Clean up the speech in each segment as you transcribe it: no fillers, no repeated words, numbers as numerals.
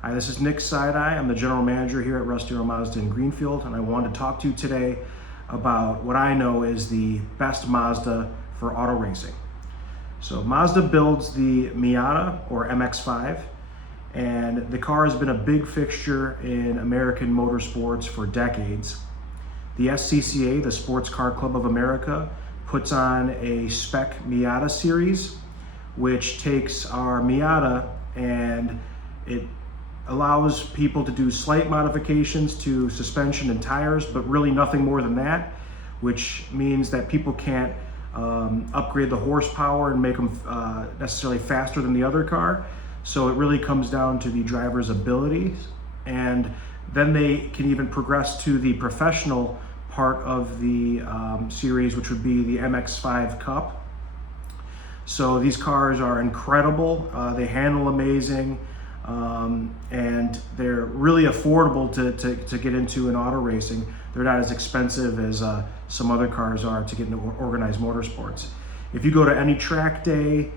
Hi, this is Nick Saidai. I'm the general manager here at Russ Darrow Mazda in Greenfield, and I wanted to talk to you today about what I know is the best Mazda for auto racing. So Mazda builds the Miata, or MX-5, and the car has been a big fixture in American motorsports for decades. The SCCA, the Sports Car Club of America, puts on a spec Miata series, which takes our Miata and it allows people to do slight modifications to suspension and tires, but really nothing more than that, which means that people can't upgrade the horsepower and make them necessarily faster than the other car. So it really comes down to the driver's abilities, and then they can even progress to the professional part of the series, which would be the MX-5 Cup. So these cars are incredible. They handle amazing. And they're really affordable to get into in auto racing. They're not as expensive as some other cars are to get into organized motorsports. If you go to any track day,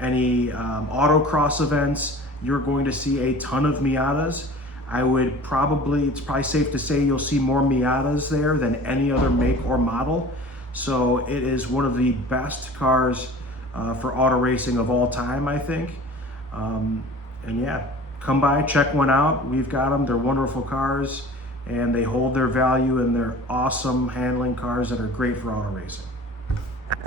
any autocross events, you're going to see a ton of Miatas. It's probably safe to say you'll see more Miatas there than any other make or model. So it is one of the best cars for auto racing of all time, I think. And yeah, come by, check one out. We've got them. They're wonderful cars, and they hold their value, and they're awesome handling cars that are great for auto racing.